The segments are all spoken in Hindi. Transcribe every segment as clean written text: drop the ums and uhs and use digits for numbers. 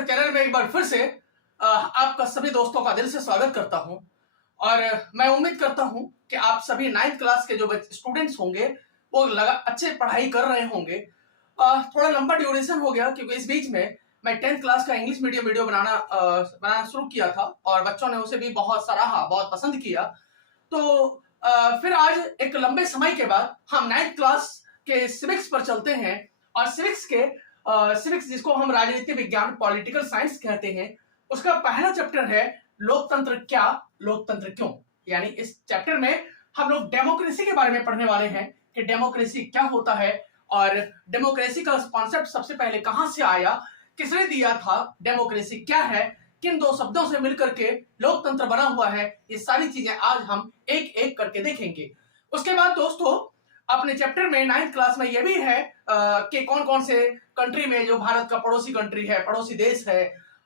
चैनल में एक बार फिर से आपका सभी दोस्तों का दिल से स्वागत करता हूं और मैं उम्मीद करता हूं कि आप सभी 9th क्लास के जो स्टूडेंट्स होंगे वो अच्छे पढ़ाई कर रहे होंगे। थोड़ा लंबा ड्यूरेशन हो गया क्योंकि इस बीच में मैं 10th क्लास का इंग्लिश मीडियम वीडियो बनाना शुरू किया था और बच्चों ने उसे भी बहुत सराहा, बहुत पसंद किया। तो फिर आज एक लंबे समय के बाद हम 9th क्लास के सिविक्स पर चलते हैं और सिविक्स जिसको हम राजनीति विज्ञान पॉलिटिकल साइंस कहते हैं, उसका पहला चैप्टर है लोकतंत्र क्या, लोकतंत्र क्यों। यानी इस चैप्टर में हम लोग डेमोक्रेसी के बारे में पढ़ने वाले हैं कि डेमोक्रेसी क्या होता है और डेमोक्रेसी का कॉन्सेप्ट सबसे पहले कहां से आया, किसने दिया था, डेमोक्रेसी क्या है, किन दो शब्दों से मिलकर के लोकतंत्र बना हुआ है। ये सारी चीजें आज हम एक एक करके देखेंगे। उसके बाद दोस्तों अपने चैप्टर में 9th क्लास में ये भी है कि कौन कौन से कंट्री में, जो भारत का पड़ोसी कंट्री है, पड़ोसी देश है,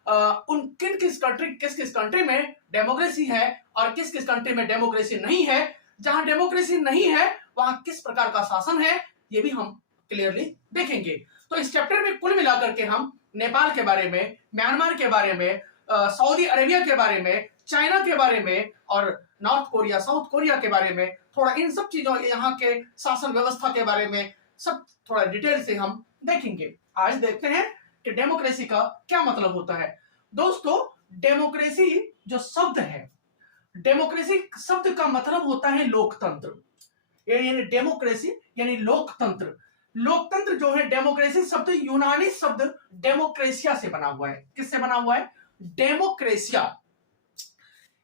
उन किस किस कंट्री में डेमोक्रेसी है और किस किस कंट्री में डेमोक्रेसी नहीं है। जहां डेमोक्रेसी नहीं है वहां किस प्रकार का शासन है, ये भी हम क्लियरली देखेंगे। तो इस चैप्टर में कुल मिलाकर के हम नेपाल के बारे में, म्यांमार के बारे में, सऊदी अरेबिया के बारे में, चाइना के बारे में और नॉर्थ कोरिया, साउथ कोरिया के बारे में, थोड़ा इन सब चीजों, यहाँ के शासन व्यवस्था के बारे में सब थोड़ा डिटेल से हम देखेंगे। आज देखते हैं कि डेमोक्रेसी का क्या मतलब होता है। दोस्तों डेमोक्रेसी जो शब्द है, डेमोक्रेसी शब्द का मतलब होता है लोकतंत्र। यानी डेमोक्रेसी यानी लोकतंत्र। लोकतंत्र जो है, डेमोक्रेसी शब्द यूनानी शब्द डेमोक्रेसिया से बना हुआ है। किससे बना हुआ है? डेमोक्रेसिया।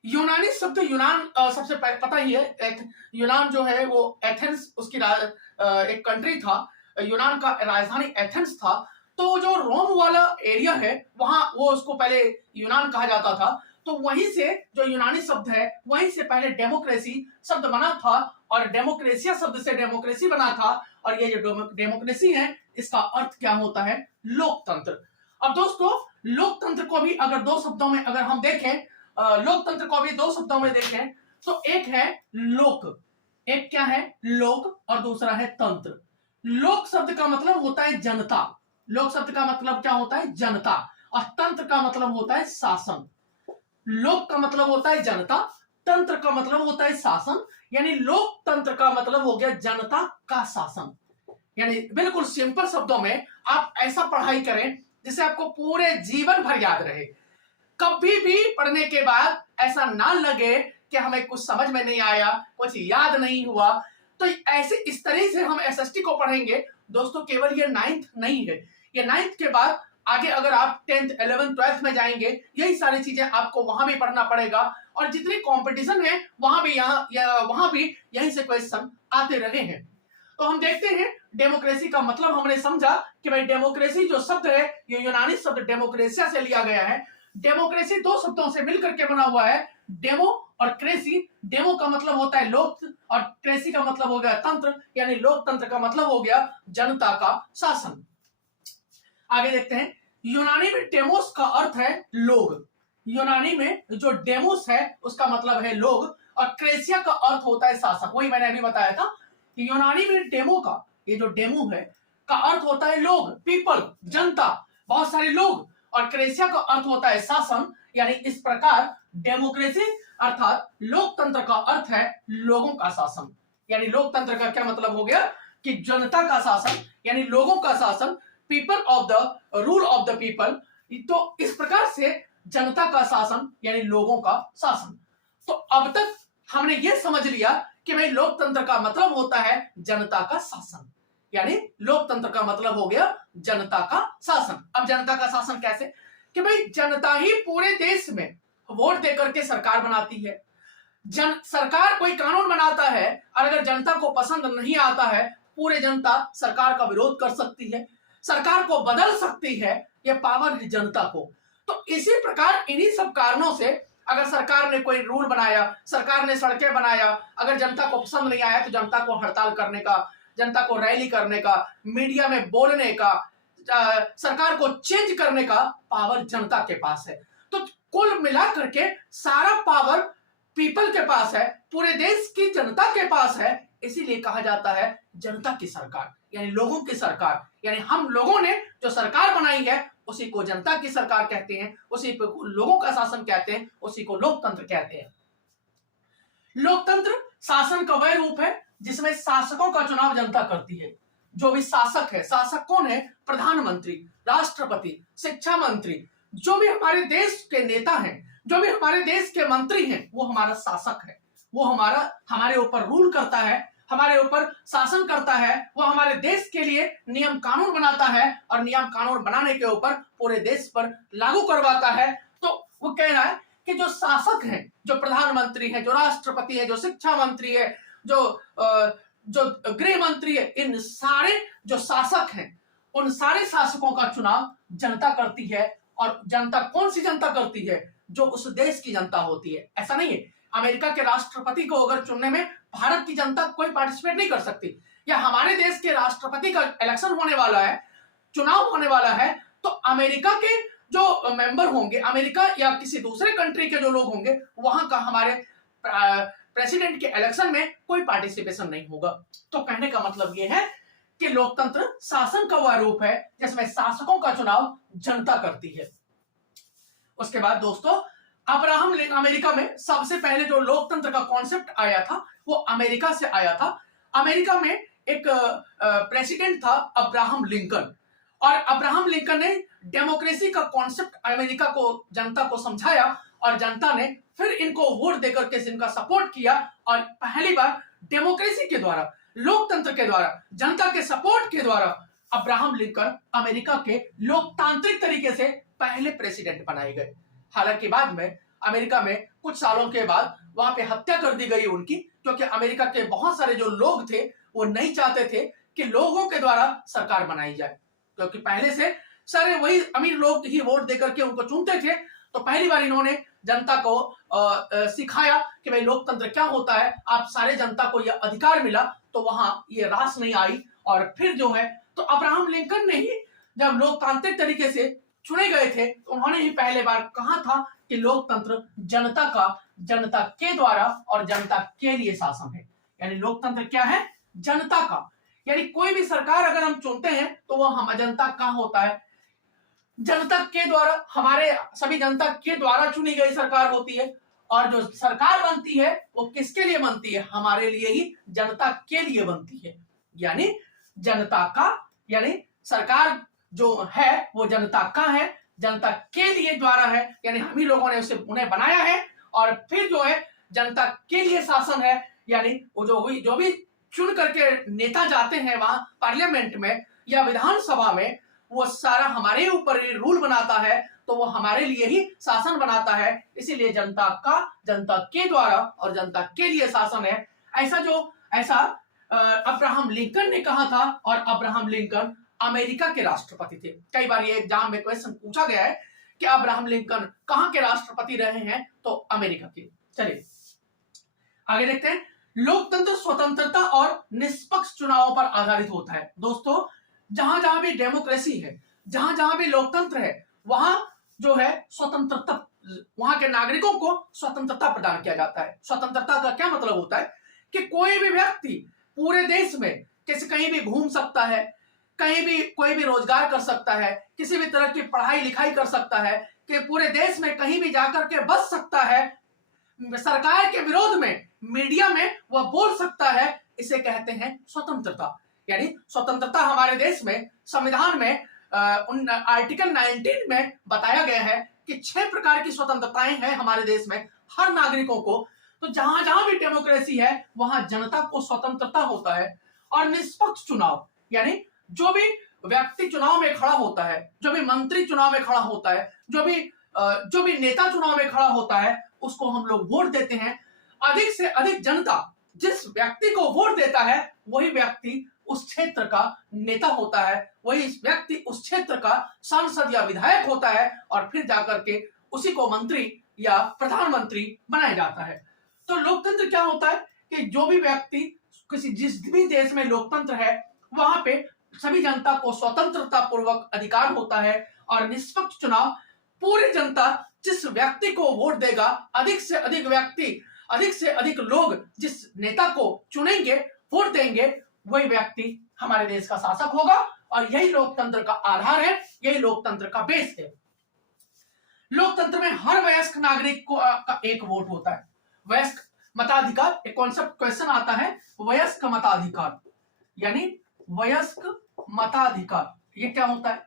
यूनानी शब्द, यूनान सबसे पता ही है, यूनान जो है वो एथेंस उसकी एक कंट्री था, यूनान का राजधानी एथेंस था। तो जो रोम वाला एरिया है वहां वो उसको पहले यूनान कहा जाता था। तो वहीं से जो यूनानी शब्द है वहीं से पहले डेमोक्रेसी शब्द बना था और डेमोक्रेसिया शब्द से डेमोक्रेसी बना था। और ये जो डेमोक्रेसी है इसका अर्थ क्या होता है? लोकतंत्र। अब दोस्तों लोकतंत्र को भी अगर दो शब्दों में अगर हम देखें, लोकतंत्र को भी दो शब्दों में देखें तो एक है लोक, एक क्या है? लोक, और दूसरा है तंत्र। लोक शब्द का मतलब होता है जनता। लोक शब्द का मतलब क्या होता है? जनता। और तंत्र का मतलब होता है शासन। लोक का मतलब होता है जनता, तंत्र का मतलब होता है शासन। यानी लोकतंत्र का मतलब हो गया जनता का शासन। यानी बिल्कुल सिंपल शब्दों में आप ऐसा पढ़ाई करें जिसे आपको पूरे जीवन भर याद रहे। कभी भी पढ़ने के बाद ऐसा ना लगे कि हमें कुछ समझ में नहीं आया, कुछ याद नहीं हुआ। तो ऐसे इस तरह से हम एसएसटी को पढ़ेंगे। दोस्तों केवल ये 9th नहीं है, ये 9th के बाद आगे अगर आप 10th, 11th, 12th में जाएंगे यही सारी चीजें आपको वहां भी पढ़ना पड़ेगा। और जितनी कंपटीशन है वहां भी यही से क्वेश्चन आते रहे हैं। तो हम देखते हैं डेमोक्रेसी का मतलब हमने समझा कि भाई डेमोक्रेसी जो शब्द है ये यूनानी शब्द डेमोक्रेसिया से लिया गया है। डेमोक्रेसी दो शब्दों से मिलकर के बना हुआ है, डेमो और क्रेसी। डेमो का मतलब होता है लोक और क्रेसी का मतलब हो गया तंत्र। यानी लोकतंत्र का मतलब हो गया जनता का शासन। आगे देखते हैं, यूनानी में डेमोस का अर्थ है लोग। यूनानी में जो डेमोस है उसका मतलब है लोग और क्रेसिया का अर्थ होता है शासन। वही मैंने अभी बताया था कि यूनानी में डेमो का, ये जो डेमो है का अर्थ होता है लोग, पीपल, जनता, बहुत सारे लोग। और क्रेसिया का अर्थ होता है शासन। यानी इस प्रकार डेमोक्रेसी अर्थात लोकतंत्र का अर्थ है लोगों का शासन। यानी लोकतंत्र का क्या मतलब हो गया कि जनता का शासन, यानी लोगों का शासन, people of the rule of the people. तो इस प्रकार से जनता का शासन यानी लोगों का शासन। तो अब तक हमने यह समझ लिया कि भाई लोकतंत्र का मतलब होता है जनता का शासन। यानी लोकतंत्र का मतलब हो गया जनता का शासन। अब जनता का शासन कैसे? कि भाई जनता ही पूरे देश में वोट देकर के सरकार बनाती है। सरकार कोई कानून बनाता है और अगर जनता को पसंद नहीं आता है, पूरे जनता सरकार का विरोध कर सकती है, सरकार को बदल सकती है। यह पावर है जनता को। तो इसी प्रकार इन्हीं सब कारणों से अगर सरकार ने कोई रूल बनाया, सरकार ने सड़कें बनाया, अगर जनता को पसंद नहीं आया तो जनता को हड़ताल करने का, जनता को रैली करने का, मीडिया में बोलने का, सरकार को चेंज करने का पावर जनता के पास है। तो कुल मिलाकर के सारा पावर पीपल के पास है, पूरे देश की जनता के पास है। इसीलिए कहा जाता है जनता की सरकार, यानी लोगों की सरकार। यानी हम लोगों ने जो सरकार बनाई है उसी को जनता की सरकार कहते हैं, उसी को लोगों का शासन कहते हैं, उसी को लोकतंत्र कहते हैं। लोकतंत्र शासन का वह रूप है जिसमें शासकों का चुनाव जनता करती है। जो भी शासक है, शासक कौन है? प्रधानमंत्री, राष्ट्रपति, शिक्षा मंत्री, जो भी हमारे देश के नेता हैं, जो भी हमारे देश के मंत्री हैं, वो हमारा शासक है। वो हमारे ऊपर रूल करता है, हमारे ऊपर शासन करता है, वो हमारे देश के लिए नियम कानून बनाता है और नियम कानून बनाने के ऊपर पूरे देश पर लागू करवाता है। तो वो कह रहा है कि जो शासक हैं, जो प्रधानमंत्री है, जो राष्ट्रपति है, जो शिक्षा मंत्री है, जो गृह मंत्री है, इन सारे जो शासक हैं, उन सारे शासकों का चुनाव जनता करती है। और जनता कौन सी जनता करती है? जो उस देश की जनता होती है। ऐसा नहीं है अमेरिका के राष्ट्रपति को अगर चुनने में भारत की जनता कोई पार्टिसिपेट नहीं कर सकती, या हमारे देश के राष्ट्रपति का इलेक्शन होने वाला है, चुनाव होने वाला है, तो अमेरिका के जो मेंबर होंगे, अमेरिका या किसी दूसरे कंट्री के जो लोग होंगे, वहां का हमारे प्रेसिडेंट के इलेक्शन में कोई पार्टिसिपेशन नहीं होगा। तो कहने का मतलब यह है कि लोकतंत्र शासन का वह रूप है जिसमें शासकों का चुनाव जनता करती है। उसके बाद दोस्तों, अब्राहम लिंकन, अमेरिका में सबसे पहले जो लोकतंत्र का कॉन्सेप्ट आया था वो अमेरिका से आया था। अमेरिका में एक प्रेसिडेंट था अब्राहम लिंकन, और अब्राहम लिंकन ने डेमोक्रेसी का कॉन्सेप्ट अमेरिका को, जनता को समझाया, और जनता ने फिर इनको वोट देकर के इनका सपोर्ट किया। और पहली बार डेमोक्रेसी के द्वारा, लोकतंत्र के द्वारा, जनता के सपोर्ट के द्वारा अब्राहम लिंकन अमेरिका के लोकतांत्रिक तरीके से पहले प्रेसिडेंट बनाए गए। हालांकि बाद में अमेरिका में कुछ सालों के बाद वहां पे हत्या कर दी गई उनकी, क्योंकि अमेरिका के बहुत सारे जो लोग थे वो नहीं चाहते थे कि लोगों के द्वारा सरकार बनाई जाए, क्योंकि पहले से सारे वही अमीर लोग ही वोट देकर के उनको चुनते थे। तो पहली बार इन्होंने जनता को सिखाया कि भाई लोकतंत्र क्या होता है, आप सारे जनता को यह अधिकार मिला, तो वहां ये रास नहीं आई। और फिर जो है, तो अब्राहम लिंकन ने ही जब लोकतांत्रिक तरीके से चुने गए थे, तो उन्होंने ही पहले बार कहा था कि लोकतंत्र जनता का, जनता के द्वारा और जनता के लिए शासन है। यानी लोकतंत्र क्या है? जनता का। यानी कोई भी सरकार अगर हम चुनते हैं तो वह हम जनता का होता है, जनता के द्वारा, हमारे सभी जनता के द्वारा चुनी गई सरकार होती है। और जो सरकार बनती है वो किसके लिए बनती है? हमारे लिए ही, जनता के लिए बनती है। यानी जनता का, यानी सरकार जो है वो जनता का है, जनता के लिए द्वारा है, यानी हम ही लोगों ने उसे उन्हें बनाया है। और फिर जो है जनता के लिए शासन है, यानी वो जो भी चुन करके नेता जाते हैं वहां पार्लियामेंट में या विधानसभा में, वो सारा हमारे ऊपर रूल बनाता है, तो वो हमारे लिए ही शासन बनाता है। इसीलिए जनता का, जनता के द्वारा और जनता के लिए शासन है। ऐसा अब्राहम लिंकन ने कहा था, और अब्राहम लिंकन अमेरिका के राष्ट्रपति थे। कई बार ये एग्जाम में क्वेश्चन पूछा गया है कि अब्राहम लिंकन कहां के राष्ट्रपति रहे हैं, तो अमेरिका के। चलिए आगे देखते हैं। लोकतंत्र स्वतंत्रता और निष्पक्ष चुनावों पर आधारित होता है। दोस्तों, जहां जहां भी डेमोक्रेसी है, जहां जहां भी लोकतंत्र है, वहां जो है स्वतंत्रता, वहां के नागरिकों को स्वतंत्रता प्रदान किया जाता है। स्वतंत्रता का क्या मतलब होता है कि कोई भी व्यक्ति पूरे देश में कहीं भी घूम सकता है, कहीं भी कोई भी रोजगार कर सकता है, किसी भी तरह की पढ़ाई लिखाई कर सकता है, कि पूरे देश में कहीं भी जाकर के बस सकता है, सरकार के विरोध में मीडिया में वह बोल सकता है। इसे कहते हैं स्वतंत्रता। यानी स्वतंत्रता हमारे देश में संविधान में आर्टिकल 19 में बताया गया है कि 6 प्रकार की स्वतंत्रताएं हैं हमारे देश में हर नागरिकों को। तो जहां जहां भी डेमोक्रेसी है वहां जनता को स्वतंत्रता होता है। और निष्पक्ष चुनाव, यानी जो भी व्यक्ति चुनाव में खड़ा होता है, जो भी मंत्री चुनाव में खड़ा होता है, जो भी नेता चुनाव में खड़ा होता है, उसको हम लोग वोट देते हैं। अधिक से अधिक जनता जिस व्यक्ति को वोट देता है वही व्यक्ति उस क्षेत्र का नेता होता है, वही व्यक्ति उस क्षेत्र का सांसद या विधायक होता है, और फिर जाकर के उसी को मंत्री या प्रधानमंत्री बनाया जाता है। तो लोकतंत्र क्या होता है कि जो भी व्यक्ति जिस भी देश में लोकतंत्र है वहां पे सभी जनता को स्वतंत्रता पूर्वक अधिकार होता है। और निष्पक्ष चुनाव, पूरी जनता जिस व्यक्ति को वोट देगा, अधिक से अधिक व्यक्ति, अधिक से अधिक लोग जिस नेता को चुनेंगे, वोट देंगे, वही व्यक्ति हमारे देश का शासक होगा और यही लोकतंत्र का आधार है, यही लोकतंत्र का बेस है। लोकतंत्र में हर वयस्क नागरिक को का एक वोट होता है। वयस्क मताधिकार, एक कॉन्सेप्ट क्वेश्चन आता है, वयस्क मताधिकार यानी वयस्क मताधिकार, ये क्या होता है?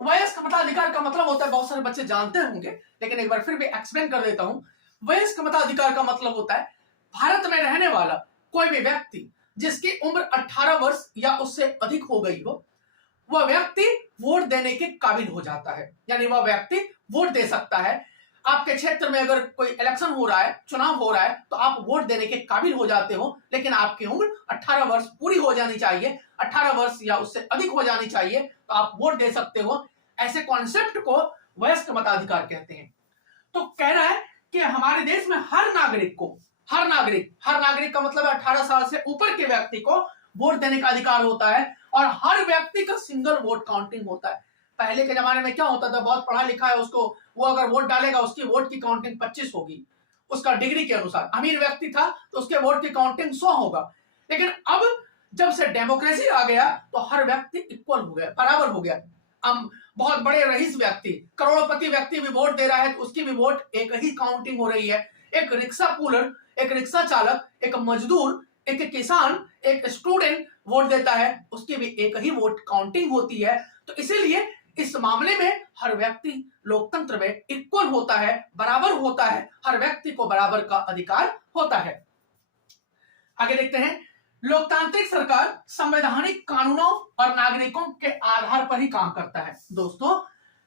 वयस्क मताधिकार का मतलब होता है, बहुत सारे बच्चे जानते होंगे लेकिन एक बार फिर भी एक्सप्लेन कर देता हूं। वयस्क मताधिकार का मतलब होता है भारत में रहने वाला कोई भी व्यक्ति जिसकी उम्र 18 वर्ष या उससे अधिक हो गई हो, वह व्यक्ति वोट देने के काबिल हो जाता है, यानी वह व्यक्ति वोट दे सकता है। आपके क्षेत्र में अगर कोई इलेक्शन हो रहा है, चुनाव हो रहा है, तो आप वोट देने के काबिल हो जाते हो, लेकिन आपकी उम्र 18 वर्ष पूरी हो जानी चाहिए, 18 वर्ष या उससे अधिक हो जानी चाहिए, तो आप वोट दे सकते हो। ऐसे कॉन्सेप्ट को वयस्क मताधिकार कहते हैं। तो कह रहा है कि हमारे देश में हर नागरिक का मतलब 18 साल से ऊपर के व्यक्ति को वोट देने का अधिकार होता है, और हर व्यक्ति का सिंगल वोट काउंटिंग होता है। पहले के जमाने में क्या होता था, बहुत पढ़ा लिखा है उसको, वो अगर वोट डालेगा उसकी वोट की काउंटिंग 25 होगी उसका डिग्री के अनुसार। अमीर व्यक्ति था तो उसके वोट की काउंटिंग 100 होगा। लेकिन अब जब से डेमोक्रेसी आ गया तो हर व्यक्ति इक्वल हो गया, बराबर हो गया। अब बहुत बड़े रईस व्यक्ति, करोड़पति व्यक्ति भी वोट दे रहा है तो उसकी भी वोट एक ही काउंटिंग हो रही है। एक रिक्शा पुलर, एक रिक्शा चालक, एक मजदूर, एक किसान, एक स्टूडेंट वोट देता है, उसकी भी एक ही वोट काउंटिंग होती है। तो इसीलिए इस मामले में हर व्यक्ति लोकतंत्र में इक्वल होता है, बराबर होता है, हर व्यक्ति को बराबर का अधिकार होता है। आगे देखते हैं, लोकतांत्रिक सरकार संवैधानिक कानूनों और नागरिकों के आधार पर ही काम करता है। दोस्तों,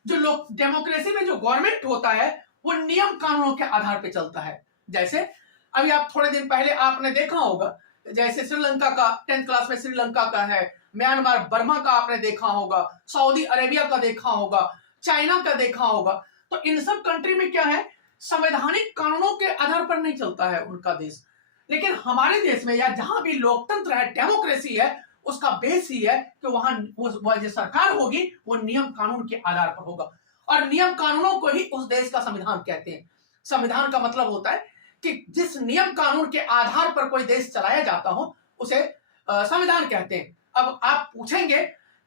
जो डेमोक्रेसी में जो गवर्नमेंट होता है वो नियम कानूनों के आधार पर चलता है। जैसे अभी आप थोड़े दिन पहले आपने देखा होगा, जैसे श्रीलंका का 10th क्लास में श्रीलंका का है, म्यांमार बर्मा का आपने देखा होगा, सऊदी अरेबिया का देखा होगा, चाइना का देखा होगा। तो इन सब कंट्री में क्या है, संवैधानिक कानूनों के आधार पर नहीं चलता है उनका देश। लेकिन हमारे देश में या जहां भी लोकतंत्र है, डेमोक्रेसी है, उसका बेस ही है कि वहां जो सरकार होगी वो नियम कानून के आधार पर होगा, और नियम कानूनों को ही उस देश का संविधान कहते हैं। संविधान का मतलब होता है कि जिस नियम कानून के आधार पर कोई देश चलाया जाता हो उसे संविधान कहते हैं। अब आप पूछेंगे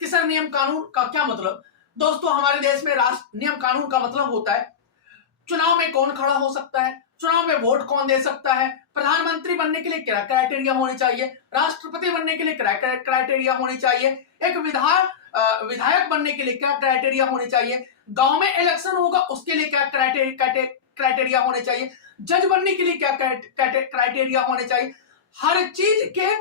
कि सर नियम कानून का क्या मतलब? दोस्तों, हमारे देश में नियम कानून का मतलब होता है चुनाव में कौन खड़ा हो सकता है, चुनाव में वोट कौन दे सकता है, प्रधानमंत्री बनने के लिए क्या क्राइटेरिया होने चाहिए, राष्ट्रपति बनने के लिए क्या क्राइटेरिया होनी चाहिए, एक विधायक बनने के लिए क्या क्राइटेरिया होने चाहिए, गांव में इलेक्शन होगा उसके लिए क्या क्राइटेरिया होने चाहिए, जज बनने के लिए क्या क्राइटेरिया होने चाहिए। हर चीज के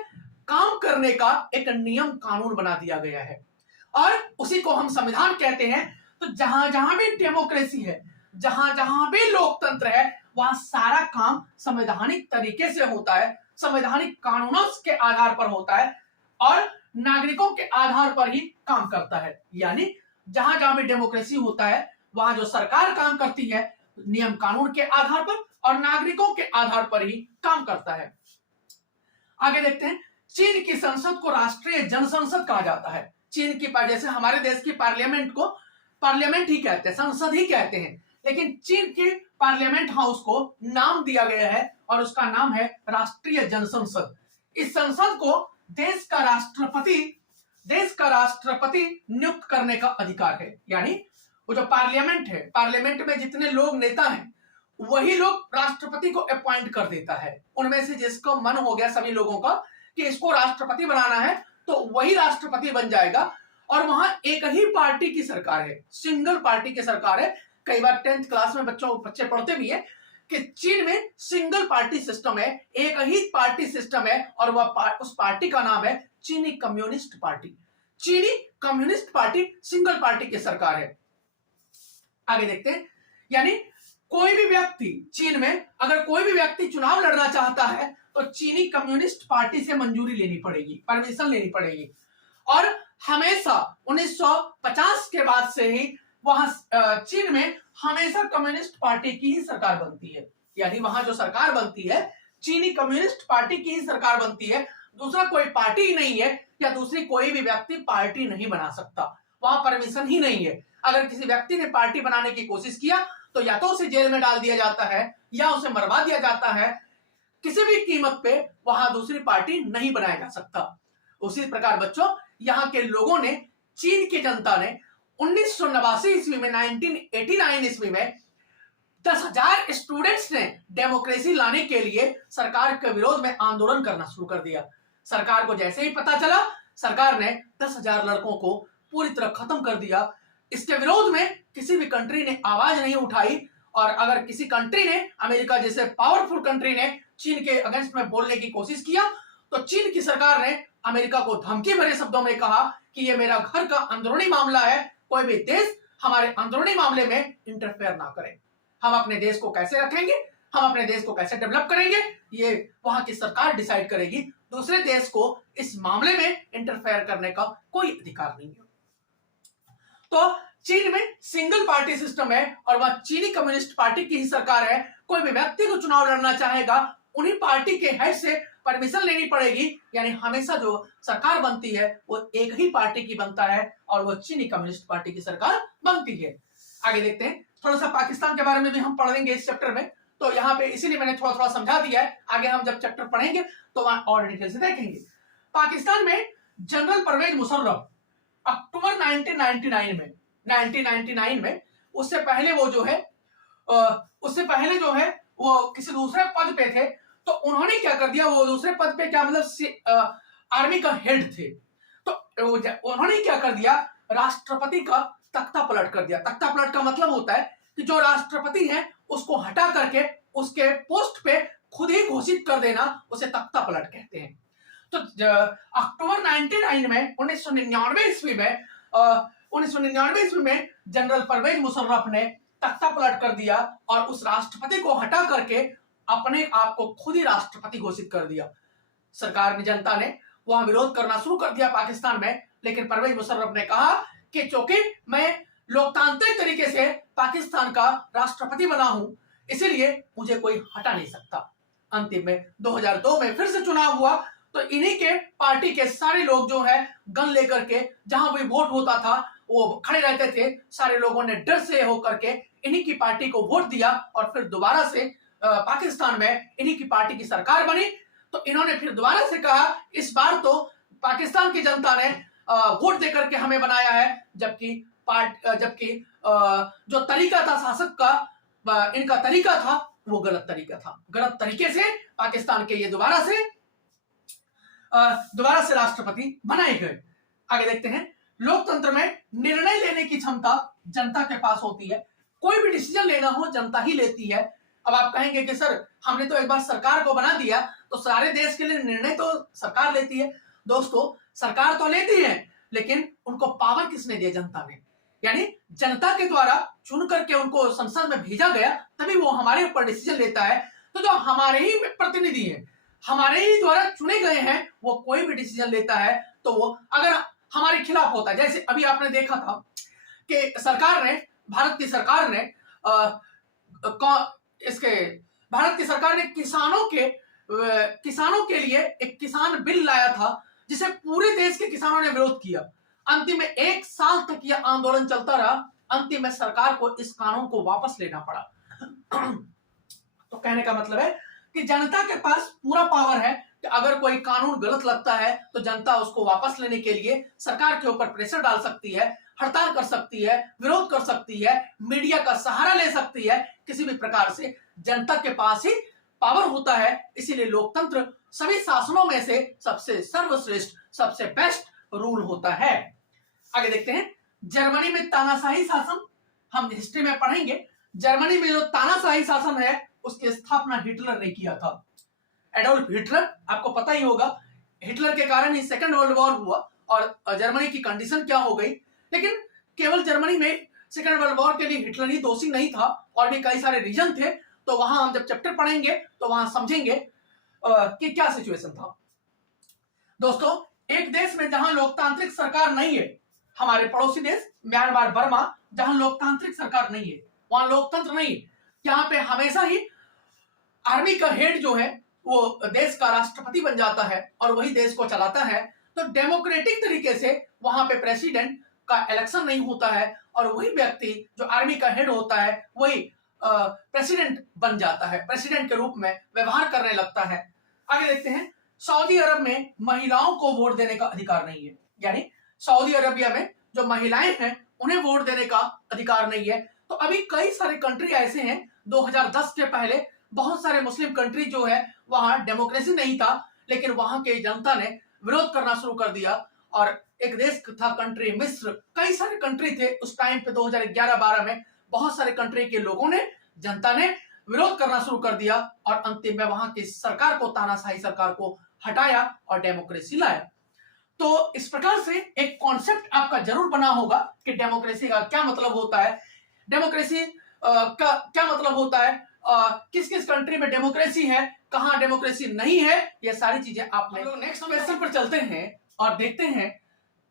काम करने का एक नियम कानून बना दिया गया है और उसी को हम संविधान कहते हैं। तो जहां जहां भी डेमोक्रेसी है, जहां जहां भी लोकतंत्र है, वहां सारा काम संवैधानिक तरीके से होता है, संवैधानिक कानूनों के आधार पर होता है और नागरिकों के आधार पर ही काम करता है। यानी जहां जहां भी डेमोक्रेसी होता है वहां जो सरकार काम करती है नियम कानून के आधार पर और नागरिकों के आधार पर ही काम करता है। आगे देखते हैं, चीन की संसद को राष्ट्रीय जनसंसद कहा जाता है। चीन की, जैसे हमारे देश की पार्लियामेंट को पार्लियामेंट ही कहते हैं, संसद ही कहते हैं, लेकिन चीन के पार्लियामेंट हाउस को नाम दिया गया है और उसका नाम है राष्ट्रीय जनसंसद। इस संसद को देश का राष्ट्रपति नियुक्त करने का अधिकार है। यानी वो जो पार्लियामेंट है, पार्लियामेंट में जितने लोग नेता हैं वही लोग राष्ट्रपति को अपॉइंट कर देता है। उनमें से जिसको मन हो गया सभी लोगों का कि इसको राष्ट्रपति बनाना है तो वही राष्ट्रपति बन जाएगा। और वहां एक ही पार्टी की सरकार है, सिंगल पार्टी की सरकार है। कई बार 10th क्लास में बच्चे पढ़ते भी है कि चीन में सिंगल पार्टी सिस्टम है, एक ही पार्टी सिस्टम है और वह उस पार्टी का नाम है चीनी कम्युनिस्ट पार्टी। चीनी कम्युनिस्ट पार्टी सिंगल पार्टी की सरकार है। आगे देखते हैं, यानी कोई भी व्यक्ति चीन में अगर कोई भी व्यक्ति चुनाव लड़ना चाहता है तो चीनी कम्युनिस्ट पार्टी से मंजूरी लेनी पड़ेगी, परमिशन लेनी पड़ेगी। और हमेशा 1950 के बाद से ही वहां चीन में हमेशा कम्युनिस्ट पार्टी की ही सरकार बनती है। यानी वहां जो सरकार बनती है चीनी कम्युनिस्ट पार्टी की ही सरकार बनती है, दूसरा कोई पार्टी ही नहीं है या दूसरी कोई भी व्यक्ति पार्टी नहीं बना सकता, वहां परमिशन ही नहीं है। अगर किसी व्यक्ति ने पार्टी बनाने की कोशिश किया तो या तो उसे जेल में डाल दिया जाता है या उसे मरवा दिया जाता है। किसी भी कीमत पे वहां दूसरी पार्टी नहीं बनाया जा सकता। उसी प्रकार बच्चों, यहाँ के लोगों ने चीन की जनता ने 1989 ईस्वी में 1989 ईस्वी में 10,000 स्टूडेंट्स ने डेमोक्रेसी लाने के लिए सरकार के विरोध में आंदोलन करना शुरू कर दिया। सरकार को जैसे ही पता चला, सरकार ने 10,000 लड़कों को पूरी तरह खत्म कर दिया। इसके विरोध में किसी भी कंट्री ने आवाज नहीं उठाई, और अगर किसी कंट्री ने, अमेरिका जैसे पावरफुल कंट्री ने चीन के अगेंस्ट में बोलने की कोशिश किया, तो चीन की सरकार ने अमेरिका को धमकी भरे शब्दों में कहा कि ये मेरा घर का अंदरूनी मामला है, कोई भी देश हमारे अंदरूनी मामले में इंटरफेयर ना करे। हम अपने देश को कैसे रखेंगे, हम अपने देश को कैसे डेवलप करेंगे, ये वहां की सरकार डिसाइड करेगी। दूसरे देश को इस मामले में इंटरफेयर करने का कोई अधिकार नहीं है। तो चीन में सिंगल पार्टी सिस्टम है और वह चीनी कम्युनिस्ट पार्टी की ही सरकार है। कोई भी व्यक्ति को चुनाव लड़ना चाहेगा, उन्हीं पार्टी के हेड से परमिशन लेनी पड़ेगी। यानी हमेशा जो सरकार बनती है वो एक ही पार्टी की बनता है, और वो चीनी कम्युनिस्ट पार्टी की सरकार बनती है। आगे देखते हैं, थोड़ा सा पाकिस्तान के बारे में भी हम पढ़ेंगे इस चैप्टर में, तो यहाँ पे इसीलिए मैंने थोड़ा थोड़ा समझा दिया है। आगे हम जब चैप्टर पढ़ेंगे तो वहां और डिटेल से देखेंगे। पाकिस्तान में जनरल परवेज मुशर्रफ अक्टूबर 1999 में, उससे पहले जो है वो किसी दूसरे पद पे थे, तो उन्होंने क्या कर दिया, वो दूसरे पद पे क्या मतलब आर्मी का हेड थे, तो उन्होंने क्या कर दिया, राष्ट्रपति का तख्ता पलट कर दिया। तख्ता पलट का मतलब होता है कि जो राष्ट्रपति है उसको हटा करके उसके पोस्ट पे खुद ही घोषित कर देना, उसे तख्ता पलट कहते हैं। तो अक्टूबर 1999 ईस्वी में जनरल परवेज मुशर्रफ ने तख्ता पलट कर दिया और उस राष्ट्रपति को हटा करके अपने आप को खुद ही राष्ट्रपति घोषित कर दिया। सरकार ने, जनता ने वहां विरोध करना शुरू कर दिया पाकिस्तान में, लेकिन परवेज मुशर्रफ ने कहा कि चूंकि मैं लोकतांत्रिक तरीके से पाकिस्तान का राष्ट्रपति बना हूं, इसीलिए मुझे कोई हटा नहीं सकता। अंतिम में 2002 में फिर से चुनाव हुआ, तो इन्हीं के पार्टी के सारे लोग जो है गन लेकर के जहां भी वोट होता था वो खड़े रहते थे। सारे लोगों ने डर से होकर के इन्हीं की पार्टी को वोट दिया और फिर दोबारा से पाकिस्तान में इन्हीं की पार्टी की सरकार बनी। तो इन्होंने फिर दोबारा से कहा इस बार तो पाकिस्तान की जनता ने वोट देकर के हमें बनाया है, जबकि जो तरीका था शासक का, इनका तरीका था वो गलत तरीका था। गलत तरीके से पाकिस्तान के ये दोबारा से राष्ट्रपति बनाए गए। आगे देखते हैं, लोकतंत्र में निर्णय लेने की क्षमता जनता के पास होती है। कोई भी डिसीजन लेना हो जनता ही लेती है। अब आप कहेंगे कि सर हमने तो एक बार सरकार को बना दिया तो सारे देश के लिए निर्णय तो सरकार लेती है। दोस्तों, सरकार तो लेती है, लेकिन उनको पावर किसने दिया? जनता ने। यानी जनता के द्वारा चुन करके उनको संसद में भेजा गया, तभी वो हमारे ऊपर डिसीजन लेता है। तो जो हमारे ही प्रतिनिधि हैं, हमारे ही द्वारा चुने गए हैं, वो कोई भी डिसीजन लेता है तो वो अगर हमारे खिलाफ होता है, जैसे अभी आपने देखा था कि भारत की सरकार ने किसानों के लिए एक किसान बिल लाया था, जिसे पूरे देश के किसानों ने विरोध किया। अंतिम में 1 साल तक यह आंदोलन चलता रहा। अंतिम में सरकार को इस कानून को वापस लेना पड़ा। तो कहने का मतलब है कि जनता के पास पूरा पावर है कि अगर कोई कानून गलत लगता है तो जनता उसको वापस लेने के लिए सरकार के ऊपर प्रेशर डाल सकती है, हड़ताल कर सकती है, विरोध कर सकती है, मीडिया का सहारा ले सकती है। किसी भी प्रकार से जनता के पास ही पावर होता है। इसीलिए लोकतंत्र सभी शासनों में से सबसे सर्वश्रेष्ठ, सबसे बेस्ट रूल होता है। आगे देखते हैं, जर्मनी में तानाशाही शासन हम हिस्ट्री में पढ़ेंगे। जर्मनी में जो तानाशाही शासन है उसकी स्थापना हिटलर ने किया था। एडोल्फ हिटलर, आपको पता ही होगा, हिटलर के कारण ही सेकेंड वर्ल्ड वॉर हुआ और जर्मनी की कंडीशन क्या हो गई। लेकिन केवल जर्मनी में सेकेंड वर्ल्ड वॉर के लिए हिटलर ही दोषी नहीं था, और भी कई सारे रीजन थे। तो वहां हम जब चैप्टर पढ़ेंगे तो वहां समझेंगे कि क्या सिचुएशन था। दोस्तों, एक देश में जहां लोकतांत्रिक सरकार नहीं है, हमारे पड़ोसी देश म्यांमार, बर्मा, जहां लोकतांत्रिक सरकार नहीं है, वहां लोकतंत्र नहीं है, यहाँ पे हमेशा ही आर्मी का हेड जो है वो देश का राष्ट्रपति बन जाता है और वही देश को चलाता है। तो डेमोक्रेटिक तरीके से वहां पे प्रेसिडेंट का इलेक्शन नहीं होता है और वही व्यक्ति जो आर्मी का हेड होता है वही प्रेसिडेंट बन जाता है, प्रेसिडेंट के रूप में व्यवहार करने लगता है। आगे देखते हैं, सऊदी अरब में महिलाओं को वोट देने का अधिकार नहीं है। यानी सऊदी अरबिया में जो महिलाएं हैं उन्हें वोट देने का अधिकार नहीं है। तो अभी कई सारे कंट्री ऐसे हैं, 2010 के पहले बहुत सारे मुस्लिम कंट्री जो है वहां डेमोक्रेसी नहीं था, लेकिन वहां के जनता ने विरोध करना शुरू कर दिया। और एक देश था कंट्री मिस्र, कई सारे कंट्री थे उस टाइम पे 2011-12 में, बहुत सारे कंट्री के लोगों ने, जनता ने विरोध करना शुरू कर दिया और अंतिम में वहां की सरकार को, तानाशाही सरकार को हटाया और डेमोक्रेसी लाया। तो इस प्रकार से एक कॉन्सेप्ट आपका जरूर बना होगा कि डेमोक्रेसी का क्या मतलब होता है, डेमोक्रेसी का क्या मतलब होता है, किस किस कंट्री में डेमोक्रेसी है, कहां डेमोक्रेसी नहीं है, ये सारी चीजें आपने। लोग नेक्स्ट क्वेश्चन पर चलते हैं और देखते हैं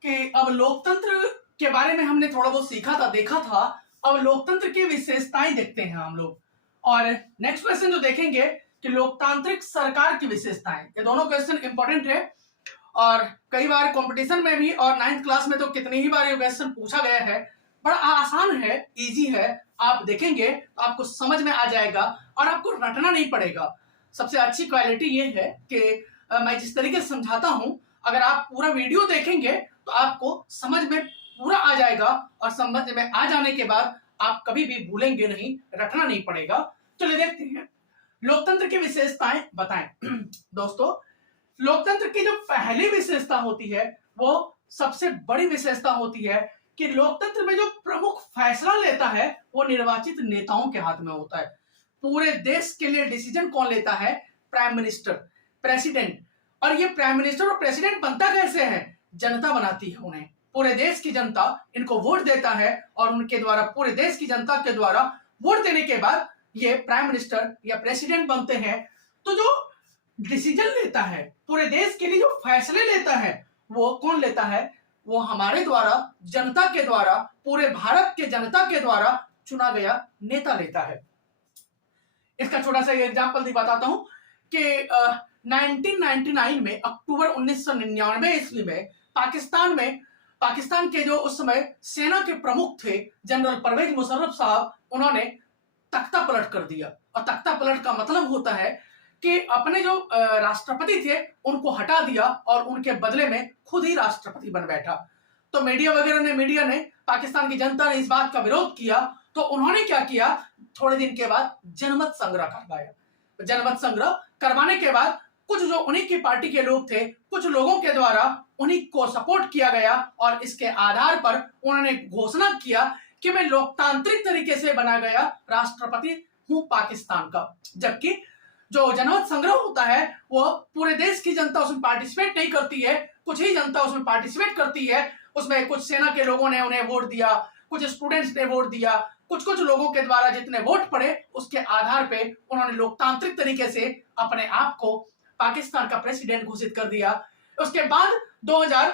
कि अब लोकतंत्र के बारे में हमने थोड़ा बहुत सीखा था, देखा था। अब लोकतंत्र की विशेषताएं देखते हैं हम लोग। और नेक्स्ट क्वेश्चन जो देखेंगे कि लोकतांत्रिक सरकार की विशेषताएं, ये दोनों क्वेश्चन इंपॉर्टेंट है और कई बार कंपटीशन में भी और 9th क्लास में तो कितनी ही बार ये क्वेश्चन पूछा गया है। बड़ा आसान है, इजी है, आप देखेंगे तो आपको समझ में आ जाएगा और आपको रटना नहीं पड़ेगा। सबसे अच्छी क्वालिटी ये है कि मैं जिस तरीके से समझाता हूं, अगर आप पूरा वीडियो देखेंगे तो आपको समझ में पूरा आ जाएगा और समझ में आ जाने के बाद आप कभी भी भूलेंगे नहीं, रटना नहीं पड़ेगा। चलिए देखते हैं लोकतंत्र की विशेषताएं बताएं। दोस्तों, लोकतंत्र की जो पहली विशेषता होती है वो सबसे बड़ी विशेषता होती है कि लोकतंत्र में जो प्रमुख फैसला लेता है वो निर्वाचित नेताओं के हाथ में होता है। पूरे देश के लिए डिसीजन कौन लेता है? Prime minister, president. और ये प्राइम मिनिस्टर और प्रेसिडेंट बनता कैसे है? जनता बनाती है उन्हें, पूरे देश की जनता इनको वोट देता है और उनके द्वारा, पूरे देश की जनता के द्वारा वोट देने के बाद ये प्राइम मिनिस्टर या प्रेसिडेंट बनते हैं। तो जो डिसीजन लेता है, पूरे देश के लिए जो फैसले लेता है, वो कौन लेता है? वो हमारे द्वारा, जनता के द्वारा, पूरे भारत के जनता के द्वारा चुना गया नेता लेता है। इसका छोटा सा एग्जांपल भी बताता हूं कि 1999 में, अक्टूबर 1999 ईस्वी में पाकिस्तान के जो उस समय सेना के प्रमुख थे जनरल परवेज मुशर्रफ साहब, उन्होंने तख्ता पलट कर दिया। और तख्ता पलट का मतलब होता है कि अपने जो राष्ट्रपति थे उनको हटा दिया और उनके बदले में खुद ही राष्ट्रपति बन बैठा। तो मीडिया ने, पाकिस्तान की जनता ने इस बात का विरोध किया। तो उन्होंने क्या किया, थोड़े दिन के बाद जनमत संग्रह करवाया। जनमत संग्रह करवाने के बाद कुछ जो उन्हीं की पार्टी के लोग थे, कुछ लोगों के द्वारा उन्हीं को सपोर्ट किया गया और इसके आधार पर उन्होंने घोषणा किया कि मैं लोकतांत्रिक तरीके से बना गया राष्ट्रपति हूं पाकिस्तान का। जबकि जो जनमत संग्रह होता है वो पूरे देश की जनता उसमें पार्टिसिपेट नहीं करती है, कुछ ही जनता उसमें पार्टिसिपेट करती है। उसमें कुछ सेना के लोगों ने उन्हें वोट दिया, कुछ स्टूडेंट्स ने वोट दिया, कुछ लोगों के द्वारा जितने वोट पड़े उसके आधार पे उन्होंने लोकतांत्रिक तरीके से अपने आप को पाकिस्तान का प्रेसिडेंट घोषित कर दिया। उसके बाद 2000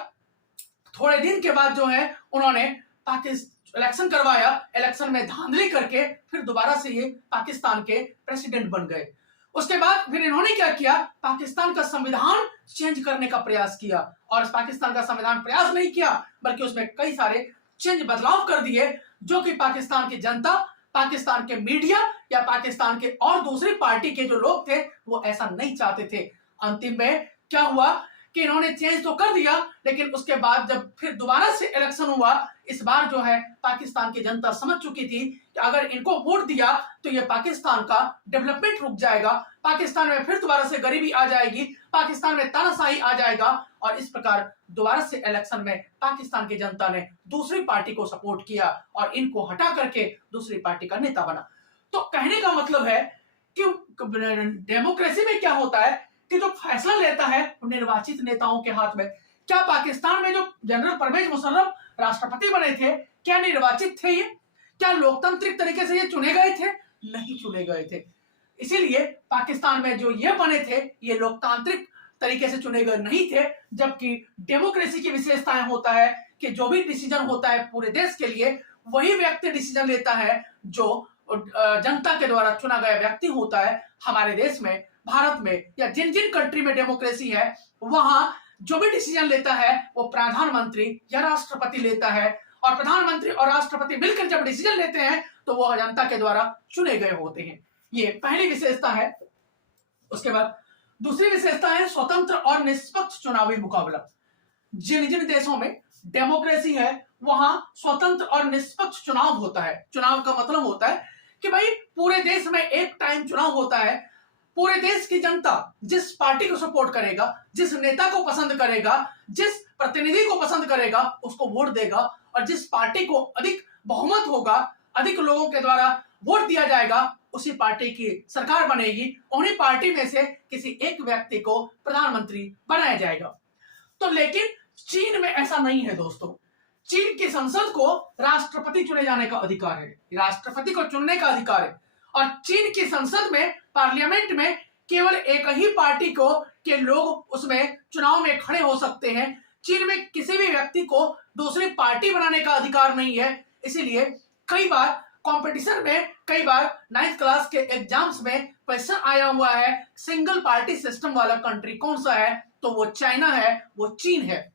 थोड़े दिन के बाद जो है उन्होंने इलेक्शन करवाया, इलेक्शन में धांधली करके फिर दोबारा से ये पाकिस्तान के प्रेसिडेंट बन गए। उसके बाद फिर इन्होंने क्या किया, पाकिस्तान का संविधान चेंज करने का प्रयास किया। और पाकिस्तान का संविधान प्रयास नहीं किया बल्कि उसमें कई सारे चेंज, बदलाव कर दिए जो कि पाकिस्तान की जनता, पाकिस्तान के मीडिया या पाकिस्तान के और दूसरी पार्टी के जो लोग थे वो ऐसा नहीं चाहते थे। अंतिम में क्या हुआ कि इन्होंने चेंज तो कर दिया, लेकिन उसके बाद जब फिर दोबारा से इलेक्शन हुआ, इस बार जो है पाकिस्तान की जनता समझ चुकी थी कि अगर इनको वोट दिया तो ये पाकिस्तान का डेवलपमेंट रुक जाएगा, पाकिस्तान में फिर दोबारा से गरीबी आ जाएगी, पाकिस्तान में तानाशाही आ जाएगा। और इस प्रकार दोबारा से इलेक्शन में पाकिस्तान की जनता ने दूसरी पार्टी को सपोर्ट किया और इनको हटा करके दूसरी पार्टी का नेता बना। तो कहने का मतलब है कि डेमोक्रेसी में क्या होता है कि जो फैसला लेता है वो निर्वाचित नेताओं के हाथ में। क्या पाकिस्तान में जो जनरल परवेज मुशर्रफ राष्ट्रपति बने थे, क्या निर्वाचित थे ये? क्या लोकतांत्रिक तरीके से ये चुने गए थे? नहीं चुने गए थे। इसीलिए पाकिस्तान में जो ये बने थे ये लोकतांत्रिक तरीके से चुने गए नहीं थे। जबकि डेमोक्रेसी की विशेषताएं होता है कि जो भी डिसीजन होता है पूरे देश के लिए वही व्यक्ति डिसीजन लेता है जो जनता के द्वारा चुना गया व्यक्ति होता है। हमारे देश में, भारत में या जिन जिन कंट्री में डेमोक्रेसी है वहां जो भी डिसीजन लेता है वो प्रधानमंत्री या राष्ट्रपति लेता है। और प्रधानमंत्री और राष्ट्रपति मिलकर जब डिसीजन लेते हैं तो वो जनता के द्वारा चुने गए होते हैं। ये पहली विशेषता है। उसके बाद दूसरी विशेषता है स्वतंत्र और निष्पक्ष चुनावी मुकाबला। जिन जिन देशों में डेमोक्रेसी है वहां स्वतंत्र और निष्पक्ष चुनाव होता है। चुनाव का मतलब होता है कि भाई पूरे देश में एक टाइम चुनाव होता है, पूरे देश की जनता जिस पार्टी को सपोर्ट करेगा, जिस नेता को पसंद करेगा, जिस प्रतिनिधि को पसंद करेगा उसको वोट देगा, और जिस पार्टी को अधिक बहुमत होगा, अधिक लोगों के द्वारा वोट दिया जाएगा, उसी पार्टी की सरकार बनेगी। उन्हीं पार्टी में से किसी एक व्यक्ति को प्रधानमंत्री बनाया जाएगा। तो लेकिन चीन में ऐसा नहीं है दोस्तों। चीन की संसद को राष्ट्रपति चुने जाने का अधिकार है, राष्ट्रपति को चुनने का अधिकार है, और चीन की संसद में, पार्लियामेंट में केवल एक ही पार्टी को के लोग उसमें चुनाव में खड़े हो सकते हैं। चीन में किसी भी व्यक्ति को दूसरी पार्टी बनाने का अधिकार नहीं है। इसीलिए कई बार कंपटीशन में, कई बार 9th क्लास के एग्जाम्स में क्वेश्चन आया हुआ है, सिंगल पार्टी सिस्टम वाला कंट्री कौन सा है, तो वो चाइना है, वो चीन है।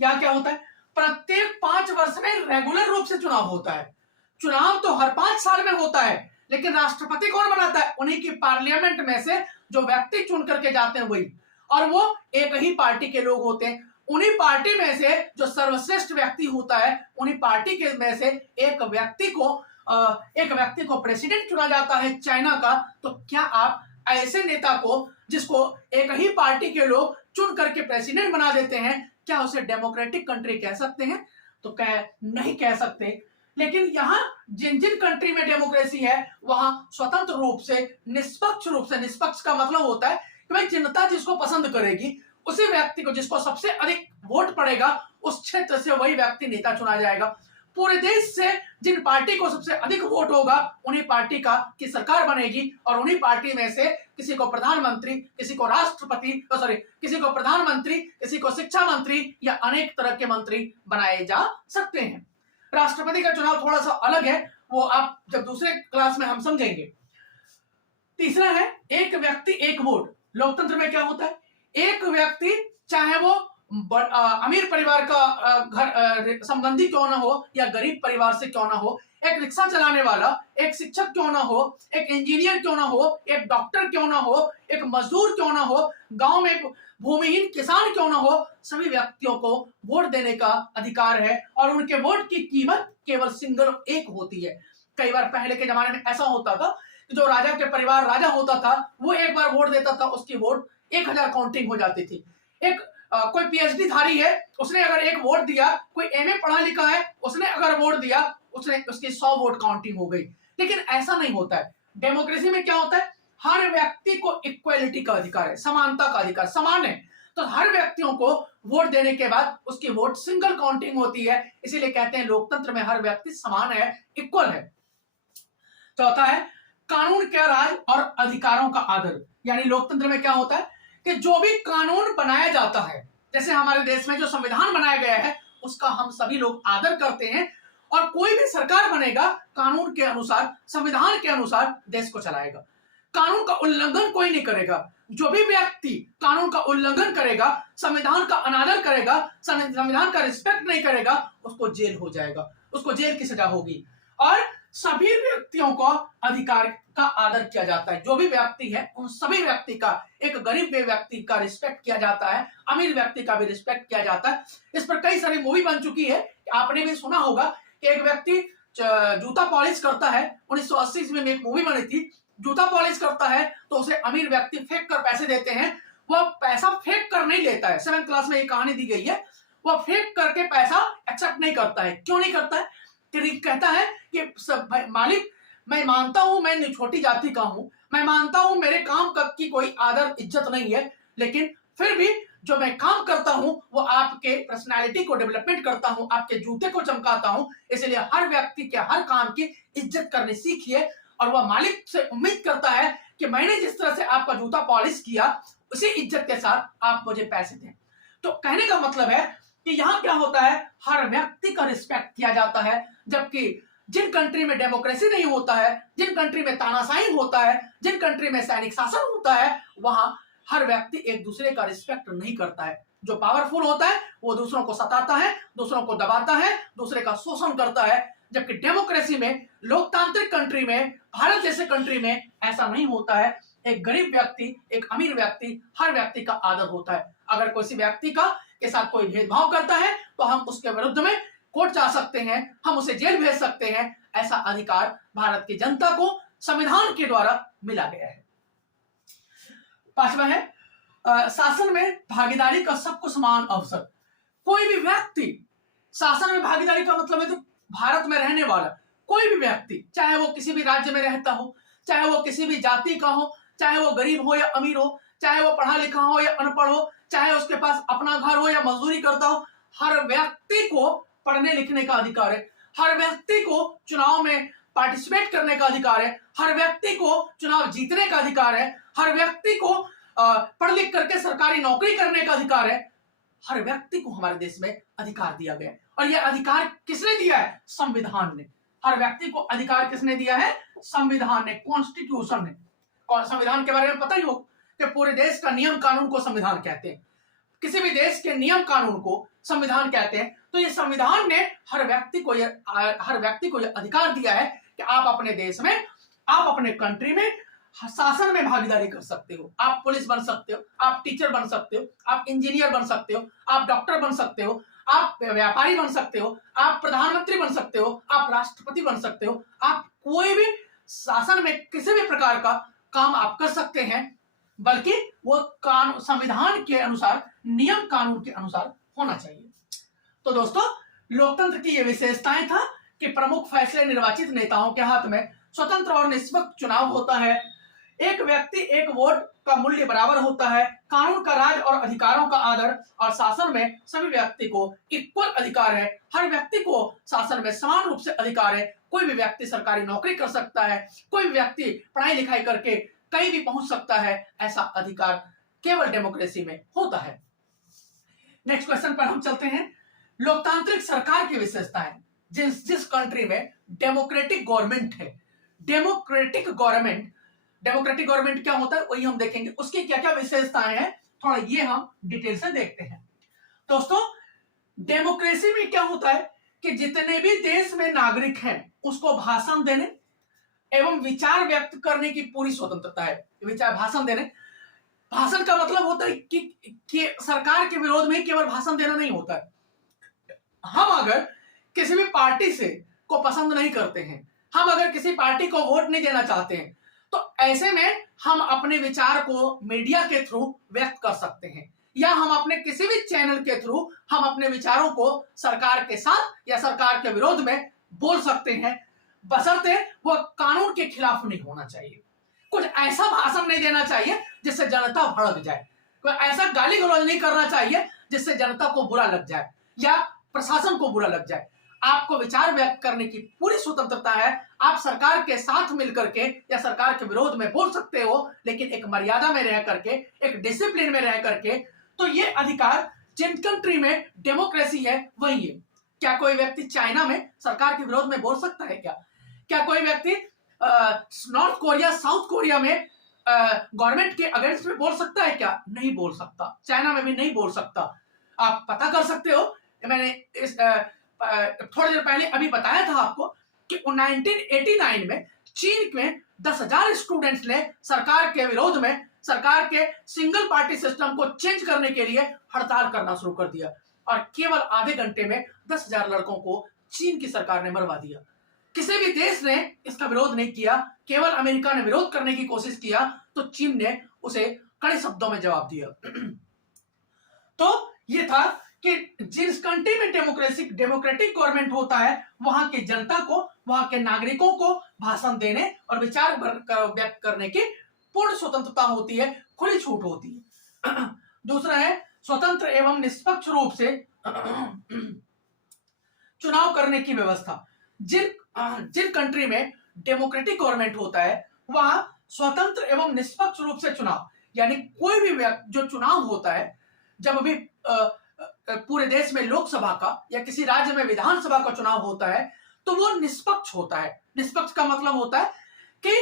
यहाँ क्या होता है, प्रत्येक 5 वर्ष में रेगुलर रूप से चुनाव होता है। चुनाव तो हर 5 साल में होता है, लेकिन राष्ट्रपति कौन बनाता है, उन्हीं की पार्लियामेंट में से जो व्यक्ति चुन करके जाते हैं वही, और वो एक ही पार्टी के लोग होते हैं। उन्हीं पार्टी में से जो सर्वश्रेष्ठ व्यक्ति होता है, उन्हीं पार्टी के में से एक व्यक्ति को प्रेसिडेंट चुना जाता है चाइना का। तो क्या आप ऐसे नेता को, जिसको एक ही पार्टी के लोग चुन करके प्रेसिडेंट बना देते हैं, क्या उसे डेमोक्रेटिक कंट्री कह सकते हैं? तो नहीं कह सकते। लेकिन यहाँ जिन जिन कंट्री में डेमोक्रेसी है वहां स्वतंत्र रूप से, निष्पक्ष रूप से, निष्पक्ष का मतलब होता है कि भाई जनता जिसको पसंद करेगी, उसी व्यक्ति को, जिसको सबसे अधिक वोट पड़ेगा, उस क्षेत्र से वही व्यक्ति नेता चुना जाएगा। पूरे देश से जिन पार्टी को सबसे अधिक वोट होगा, उन्हीं पार्टी की सरकार बनेगी, और उन्हीं पार्टी में से किसी को प्रधानमंत्री, किसी को राष्ट्रपति, किसी को प्रधानमंत्री, किसी को शिक्षा मंत्री, या अनेक तरह के मंत्री बनाए जा सकते हैं। राष्ट्रपति का चुनाव थोड़ा सा अलग है, वो आप जब दूसरे क्लास में हम समझेंगे। तीसरा है एक व्यक्ति एक वोट। लोकतंत्र में क्या होता है, एक व्यक्ति, चाहे वो अमीर परिवार का घर संबंधी क्यों ना हो या गरीब परिवार से क्यों ना हो, एक रिक्शा चलाने वाला, एक शिक्षक क्यों ना हो, एक इंजीनियर क्यों ना हो, एक डॉक्टर क्यों ना हो, एक मजदूर क्यों ना हो, गांव में भूमिहीन किसान क्यों ना हो, सभी व्यक्तियों को वोट देने का अधिकार है, और उनके वोट की कीमत केवल सिंगल एक होती है। कई बार पहले के जमाने में ऐसा होता था कि जो राजा के परिवार राजा होता था, वो एक बार वोट देता था, उसकी वोट 1000 काउंटिंग हो जाती थी। कोई पीएचडी धारी है, उसने अगर एक वोट दिया, कोई एमए पढ़ा लिखा है, उसने अगर वोट दिया, उसकी 100 वोट काउंटिंग हो गई। लेकिन ऐसा नहीं होता है। डेमोक्रेसी में क्या होता है, हर व्यक्ति को इक्वालिटी का अधिकार है, समानता का अधिकार, समान है। तो हर व्यक्तियों को वोट देने के बाद उसकी वोट सिंगल काउंटिंग होती है। इसीलिए कहते हैं लोकतंत्र में हर व्यक्ति समान है, इक्वल है। चौथा है कानून का राज और अधिकारों का आदर। यानी लोकतंत्र में क्या होता है कि जो भी कानून बनाया जाता है, जैसे हमारे देश में जो संविधान बनाया गया है, उसका हम सभी लोग आदर करते हैं, और कोई भी सरकार बनेगा कानून के अनुसार, संविधान के अनुसार देश को चलाएगा। कानून का उल्लंघन कोई नहीं करेगा। जो भी व्यक्ति कानून का उल्लंघन करेगा, संविधान का अनादर करेगा, संविधान का रिस्पेक्ट नहीं करेगा, उसको जेल हो जाएगा, उसको जेल की सजा होगी। और सभी व्यक्तियों को अधिकार का आदर किया जाता है। जो भी व्यक्ति है उन सभी व्यक्ति का, एक गरीब व्यक्ति का रिस्पेक्ट किया जाता है, अमीर व्यक्ति का भी रिस्पेक्ट किया जाता है। इस पर कई सारी मूवी बन चुकी है। आपने भी सुना होगा कि एक व्यक्ति जूता पॉलिश करता है, 1980 में एक मूवी बनी थी, जूता पॉलिश करता है तो उसे अमीर व्यक्ति फेंक कर पैसे देते हैं। वह पैसा फेंक कर नहीं लेता है, 7th क्लास में ये कहानी दी गई है। वह फेंक करके पैसा एक्सेप्ट नहीं करता है। क्यों नहीं करता है? कहता है कि मालिक, मैं मानता हूं मैं छोटी जाति का हूं, मैं मानता हूं मेरे काम की कोई आदर इज्जत नहीं है, लेकिन फिर भी जो मैं काम करता हूं वो आपके पर्सनालिटी को डेवलपमेंट करता हूं, आपके जूते को चमकाता हूं। इसलिए हर व्यक्ति के हर काम की इज्जत करनी सीखिए, और वह मालिक से उम्मीद करता है कि मैंने जिस तरह से आपका जूता पॉलिश किया, उसी इज्जत के साथ आप मुझे पैसे दें। तो कहने का मतलब है कि यहाँ क्या होता है, हर व्यक्ति का रिस्पेक्ट किया जाता है। जबकि जिन कंट्री में डेमोक्रेसी नहीं होता है, जिन कंट्री में तानाशाही होता है, जिन कंट्री में सैनिक शासन होता है, वहां हर व्यक्ति एक दूसरे का रिस्पेक्ट नहीं करता है। जो पावरफुल होता है वो दूसरों को सताता है, दूसरों को दबाता है, दूसरे का शोषण करता है। जबकि डेमोक्रेसी में, लोकतांत्रिक कंट्री में, भारत जैसे कंट्री में ऐसा नहीं होता है। एक गरीब व्यक्ति, एक अमीर व्यक्ति, हर व्यक्ति का आदर होता है। अगर किसी व्यक्ति के साथ कोई भेदभाव करता है तो हम उसके विरुद्ध में कोर्ट जा सकते हैं, हम उसे जेल भेज सकते हैं। ऐसा अधिकार भारत की जनता को संविधान के द्वारा मिला गया है। पांचवा है शासन में भागीदारी का सबको समान अवसर। कोई भी व्यक्ति, शासन में भागीदारी का मतलब है तो भारत में रहने वाला कोई भी व्यक्ति, चाहे वो किसी भी राज्य में रहता हो, चाहे वो किसी भी जाति का हो, चाहे वो गरीब हो या अमीर हो, चाहे वो पढ़ा लिखा हो या अनपढ़ हो, चाहे उसके पास अपना घर हो या मजदूरी करता हो, हर व्यक्ति को पढ़ने लिखने का अधिकार है, हर व्यक्ति को चुनाव में पार्टिसिपेट करने का अधिकार है, हर व्यक्ति को चुनाव जीतने का अधिकार है, हर व्यक्ति को पढ़ लिख करके सरकारी नौकरी करने का अधिकार है। हर व्यक्ति को हमारे देश में अधिकार दिया गया है। और यह अधिकार किसने दिया है? संविधान ने। हर व्यक्ति को अधिकार किसने दिया है? संविधान ने, कॉन्स्टिट्यूशन ने। और संविधान के बारे में पता ही हो कि पूरे देश का नियम कानून को संविधान कहते हैं। किसी भी देश के नियम कानून को संविधान कहते हैं। तो ये संविधान ने हर व्यक्ति को यह अधिकार दिया है कि आप अपने देश में, आप अपने कंट्री में शासन में भागीदारी कर सकते हो। आप पुलिस बन सकते हो, आप टीचर बन सकते हो, आप इंजीनियर बन सकते हो, आप डॉक्टर बन सकते हो, आप व्यापारी बन सकते हो, आप प्रधानमंत्री बन सकते हो, आप राष्ट्रपति बन सकते हो। आप कोई भी शासन में किसी भी प्रकार का काम आप कर सकते हैं, बल्कि वो कानून संविधान के अनुसार, नियम कानून के अनुसार होना चाहिए। तो दोस्तों, लोकतंत्र की ये विशेषताएं था कि प्रमुख फैसले निर्वाचित नेताओं के हाथ में, स्वतंत्र और निष्पक्ष चुनाव होता है, एक व्यक्ति एक वोट का मूल्य बराबर होता है, कानून का राज और अधिकारों का आदर, और शासन में सभी व्यक्ति को इक्वल अधिकार है। हर व्यक्ति को शासन में समान रूप से अधिकार है। कोई भी व्यक्ति सरकारी नौकरी कर सकता है, कोई भी व्यक्ति पढ़ाई लिखाई करके कहीं भी पहुंच सकता है। ऐसा अधिकार केवल डेमोक्रेसी में होता है। नेक्स्ट क्वेश्चन पर हम चलते हैं। लोकतांत्रिक सरकार की विशेषताएं। जिस कंट्री में डेमोक्रेटिक गवर्नमेंट है, डेमोक्रेटिक गवर्नमेंट क्या होता है वही हम देखेंगे। उसकी क्या क्या विशेषताएं हैं थोड़ा ये हम डिटेल से देखते हैं। दोस्तों, डेमोक्रेसी में क्या होता है कि जितने भी देश में नागरिक हैं उसको भाषण देने एवं विचार व्यक्त करने की पूरी स्वतंत्रता है। भाषण देने, भाषण का मतलब होता है कि सरकार के विरोध में केवल भाषण देना नहीं होता है। हम अगर किसी भी पार्टी से को पसंद नहीं करते हैं, हम अगर किसी पार्टी को वोट नहीं देना चाहते हैं, तो ऐसे में हम अपने विचार को मीडिया के थ्रू व्यक्त कर सकते हैं, या हम अपने किसी भी चैनल के थ्रू हम अपने विचारों को सरकार के साथ या सरकार के विरोध में बोल सकते हैं, बशर्ते वो कानून के खिलाफ नहीं होना चाहिए। कुछ ऐसा भाषण नहीं देना चाहिए जिससे जनता भड़क जाए, कोई ऐसा गाली गलौज नहीं करना चाहिए जिससे जनता को बुरा लग जाए या प्रशासन को बुरा लग जाए। आपको विचार व्यक्त करने की पूरी स्वतंत्रता है। आप सरकार के साथ मिलकर के या सरकार के विरोध में बोल सकते हो, लेकिन एक मर्यादा में रह करके, एक डिसिप्लिन में रह करके। तो ये अधिकार जिन कंट्री में डेमोक्रेसी है वही है। क्या कोई व्यक्ति चाइना में सरकार के विरोध में बोल सकता है? क्या कोई व्यक्ति नॉर्थ कोरिया, साउथ कोरिया में गवर्नमेंट के अगेंस्ट में बोल सकता है? क्या नहीं बोल सकता। चाइना में भी नहीं बोल सकता। आप पता कर सकते हो। मैंने इस थोड़ी देर पहले अभी बताया था आपको कि 1989 में चीन में 10,000 स्टूडेंट्स ने सरकार के विरोध में, सरकार के सिंगल पार्टी सिस्टम को चेंज करने के लिए हड़ताल करना शुरू कर दिया, और केवल आधे घंटे में 10,000 लड़कों को चीन की सरकार ने मरवा दिया। किसी भी देश ने इसका विरोध नहीं किया, केवल अमेरिका ने विरोध करने की कोशिश किया, तो चीन ने उसे कड़े शब्दों में जवाब दिया। तो ये था कि जिस कंट्री में डेमोक्रेटिक गवर्नमेंट होता है, वहां की जनता को, वहां के नागरिकों को भाषण देने और विचार व्यक्त करने की पूर्ण स्वतंत्रता होती है, खुली छूट होती है। दूसरा है स्वतंत्र एवं निष्पक्ष रूप से चुनाव करने की व्यवस्था। जिन कंट्री में डेमोक्रेटिक गवर्नमेंट होता है, वहां स्वतंत्र एवं निष्पक्ष रूप से चुनाव, यानी कोई भी जो चुनाव होता है, जब अभी पूरे देश में लोकसभा का या किसी राज्य में विधानसभा का चुनाव होता है, तो वो निष्पक्ष होता है। निष्पक्ष का मतलब होता है कि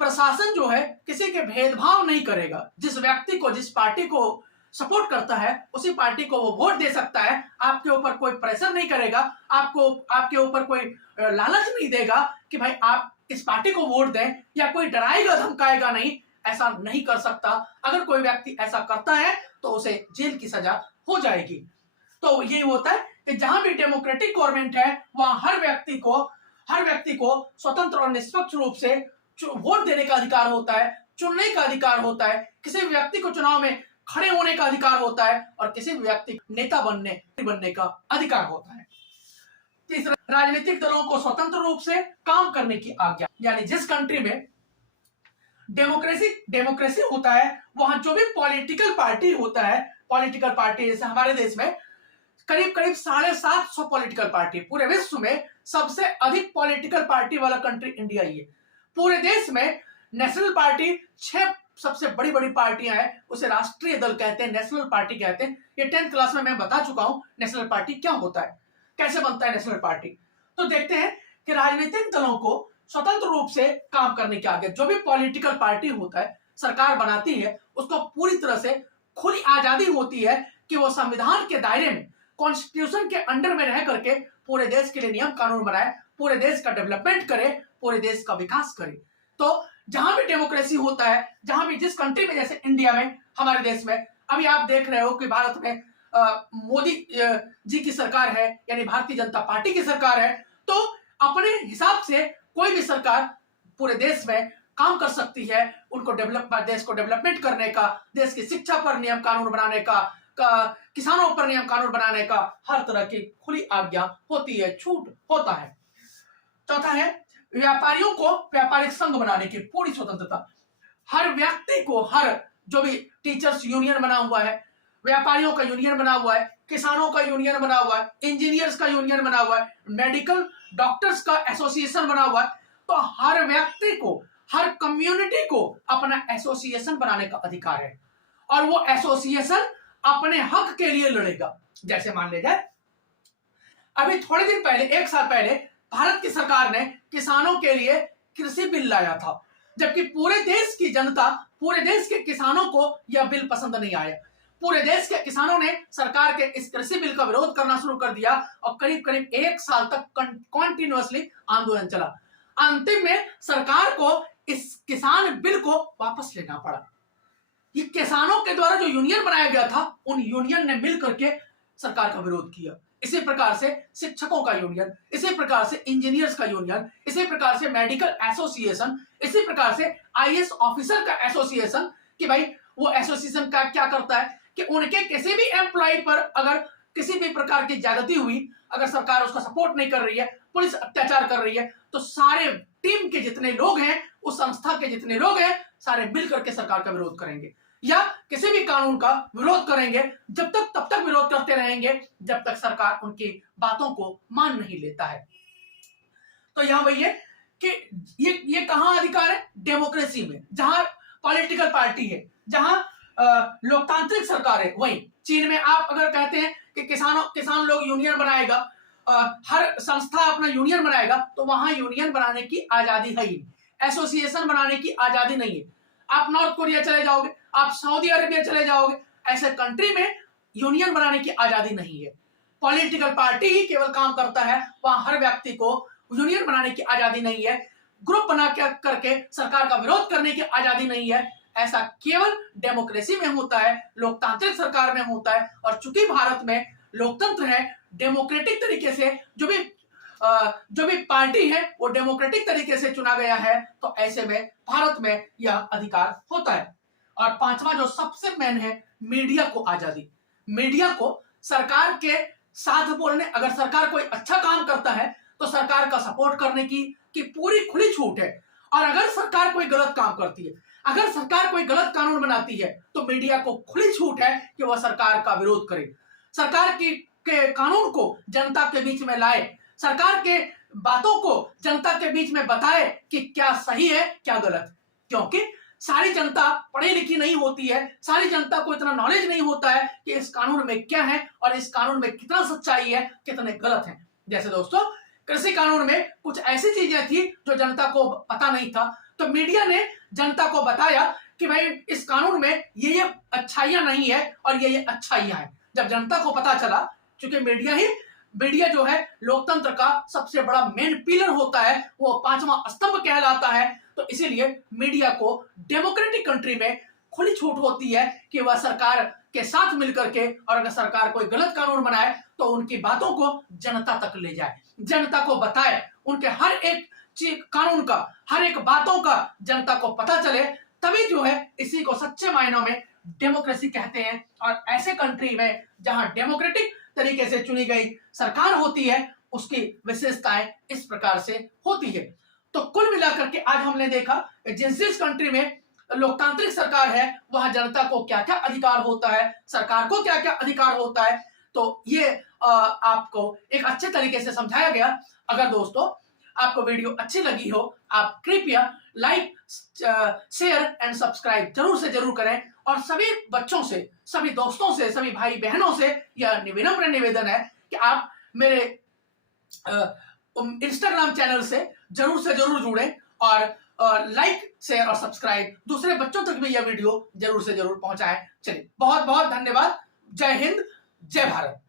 प्रशासन जो है किसी के भेदभाव नहीं करेगा। जिस व्यक्ति को, जिस पार्टी को सपोर्ट करता है, उसी पार्टी को वो वोट दे सकता है। आपके ऊपर कोई प्रेशर नहीं करेगा, आपके ऊपर कोई लालच नहीं देगा कि भाई आप इस पार्टी को वोट दें, या कोई डराएगा धमकाएगा नहीं, ऐसा नहीं कर सकता। अगर कोई व्यक्ति ऐसा करता है तो उसे जेल की सजा हो जाएगी। तो यही होता है कि जहां भी डेमोक्रेटिक गवर्नमेंट है वहां हर व्यक्ति को स्वतंत्र और निष्पक्ष रूप से वोट देने का अधिकार होता है, चुनने का अधिकार होता है, किसी भी व्यक्ति को चुनाव में खड़े होने का अधिकार होता है और किसी भी व्यक्ति को नेता बनने का अधिकार होता है। तीसरा, राजनीतिक दलों को स्वतंत्र रूप से काम करने की आज्ञा, यानी जिस कंट्री में डेमोक्रेसी होता है वहां जो भी पॉलिटिकल पार्टी होता है, पॉलिटिकल पार्टी जैसे हमारे देश में करीब 750 पॉलिटिकल पार्टी, पूरे विश्व में सबसे अधिक पॉलिटिकल पार्टी वाला कंट्री इंडिया ही है। पूरे देश में नेशनल पार्टी 6 सबसे बड़ी पार्टियां हैं, उसे राष्ट्रीय दल कहते हैं, नेशनल पार्टी कहते हैं। ये 10th क्लास में मैं बता चुका हूं नेशनल पार्टी क्या होता है, कैसे बनता है नेशनल पार्टी। तो देखते हैं कि राजनीतिक दलों को स्वतंत्र रूप से काम करने के आगे जो भी पॉलिटिकल पार्टी होता है सरकार बनाती है, उसको पूरी तरह से खुली आजादी होती है कि वो संविधान के दायरे में, कॉन्स्टिट्यूशन के अंडर में रह करके पूरे देश के लिए नियम कानून बनाए, पूरे देश का डेवलपमेंट करे, पूरे देश का विकास करे। तो जहां भी डेमोक्रेसी होता है, जहां भी जिस कंट्री में, जैसे इंडिया में, हमारे देश में अभी आप देख रहे हो कि भारत में मोदी जी की सरकार है, यानी भारतीय जनता पार्टी की सरकार है। तो अपने हिसाब से कोई भी सरकार पूरे देश में काम कर सकती है, उनको देश को डेवलपमेंट करने का, देश की शिक्षा पर नियम कानून बनाने का, किसानों पर नियम कानून बनाने का हर तरह की खुली आज्ञा होती है, छूट होता है। चौथा है व्यापारियों को व्यापारिक संघ बनाने की पूरी स्वतंत्रता। हर व्यक्ति को, हर जो भी टीचर्स यूनियन बना हुआ है, व्यापारियों का यूनियन बना हुआ है, किसानों का यूनियन बना हुआ है, इंजीनियर्स का यूनियन बना हुआ है, मेडिकल डॉक्टर्स का एसोसिएशन बना हुआ है, तो हर व्यक्ति को, हर कम्युनिटी को अपना एसोसिएशन बनाने का अधिकार है और वो एसोसिएशन अपने हक के लिए लड़ेगा। जैसे मान ले जाए अभी थोड़े दिन पहले, 1 साल पहले भारत की सरकार ने किसानों के लिए कृषि बिल लाया था, जबकि पूरे देश की जनता, पूरे देश के किसानों को यह बिल पसंद नहीं आया। पूरे देश के किसानों ने सरकार के इस कृषि बिल का विरोध करना शुरू कर दिया और करीब 1 साल तक कंटिन्यूअसली आंदोलन चला। अंतिम में सरकार को इस किसान बिल को वापस लेना पड़ा। ये किसानों के द्वारा जो यूनियन बनाया गया था, उन यूनियन ने मिल करके सरकार का विरोध किया। इसी प्रकार से शिक्षकों का यूनियन, इसी प्रकार से इंजीनियर्स का यूनियन, इसी प्रकार से मेडिकल एसोसिएशन, इसी प्रकार से आईएएस ऑफिसर का एसोसिएशन, कि भाई वो एसोसिएशन का क्या करता है कि उनके किसी भी एम्प्लॉय पर अगर किसी भी प्रकार की ज्यादती हुई, अगर सरकार उसका सपोर्ट नहीं कर रही है, पुलिस अत्याचार कर रही है, तो सारे टीम के जितने लोग हैं, उस संस्था के जितने लोग हैं, सारे मिल करके सरकार का विरोध करेंगे या किसी भी कानून का विरोध करेंगे। तब तक विरोध करते रहेंगे जब तक सरकार उनकी बातों को मान नहीं लेता है। तो यहां वही है कि ये कहां अधिकार है? डेमोक्रेसी में, जहां पॉलिटिकल पार्टी है, जहां लोकतांत्रिक सरकार है। वही चीन में आप अगर कहते हैं कि किसान लोग यूनियन बनाएगा, हर संस्था अपना यूनियन बनाएगा, तो वहां यूनियन बनाने की आजादी है ही, एसोसिएशन बनाने की आजादी नहीं है। आप नॉर्थ कोरिया चले जाओगे, आप सऊदी अरेबिया चले जाओगे, ऐसे कंट्री में यूनियन बनाने की आजादी नहीं है। पॉलिटिकल पार्टी ही केवल काम करता है, वहां हर व्यक्ति को यूनियन बनाने की आजादी नहीं है, ग्रुप बना करके सरकार का विरोध करने की आजादी नहीं है। ऐसा केवल डेमोक्रेसी में होता है, लोकतांत्रिक सरकार में होता है। और चूंकि भारत में लोकतंत्र है, डेमोक्रेटिक तरीके से जो भी पार्टी है वो डेमोक्रेटिक तरीके से चुना गया है, तो ऐसे में भारत में यह अधिकार होता है। और 5वां जो सबसे मेन है, मीडिया को आजादी। मीडिया को सरकार के साथ बोलने, अगर सरकार कोई अच्छा काम करता है तो सरकार का सपोर्ट करने की पूरी खुली छूट है। और अगर सरकार कोई गलत काम करती है, अगर सरकार कोई गलत कानून बनाती है, तो मीडिया को खुली छूट है कि वह सरकार का विरोध करे, सरकार के कानून को जनता के बीच में लाए, सरकार के बातों को जनता के बीच में बताए कि क्या सही है क्या गलत। क्योंकि सारी जनता पढ़ी लिखी नहीं होती है, सारी जनता को इतना नॉलेज नहीं होता है कि इस कानून में क्या है और इस कानून में कितना सच्चाई है, कितने गलत है। जैसे दोस्तों, कृषि कानून में कुछ ऐसी चीजें थी जो जनता को पता नहीं था, तो मीडिया ने जनता को बताया कि भाई इस कानून में ये अच्छाइयां नहीं है और ये अच्छाइयां हैं। जब जनता को पता चला, क्योंकि मीडिया जो है लोकतंत्र का सबसे बड़ा मेन पिलर होता है, वो 5वां स्तंभ कहलाता है, तो इसीलिए मीडिया को डेमोक्रेटिक कंट्री में खुली छूट होती है कि वह सरकार के साथ मिलकर के, और अगर सरकार कोई गलत कानून बनाए तो उनकी बातों को जनता तक ले जाए, जनता को बताए, उनके हर एक कानून का, हर एक बातों का जनता को पता चले, तभी जो है इसी को सच्चे मायनों में डेमोक्रेसी कहते हैं। और ऐसे कंट्री में जहां डेमोक्रेटिक तरीके से चुनी गई सरकार होती है, उसकी विशेषताएं इस प्रकार से होती है। तो कुल मिलाकर के आज हमने देखा जिस कंट्री में लोकतांत्रिक सरकार है वहां जनता को क्या क्या अधिकार होता है, सरकार को क्या क्या अधिकार होता है। तो ये आपको एक अच्छे तरीके से समझाया गया। अगर दोस्तों आपको वीडियो अच्छी लगी हो, आप कृपया लाइक, शेयर एंड सब्सक्राइब जरूर से जरूर करें। और सभी बच्चों से, सभी दोस्तों से, सभी भाई बहनों से यह विनम्र निवेदन है कि आप मेरे इंस्टाग्राम चैनल से जरूर जुड़ें और लाइक, शेयर और सब्सक्राइब दूसरे बच्चों तक भी यह वीडियो जरूर से जरूर पहुंचाएं। चलिए, बहुत बहुत धन्यवाद। जय हिंद, जय भारत।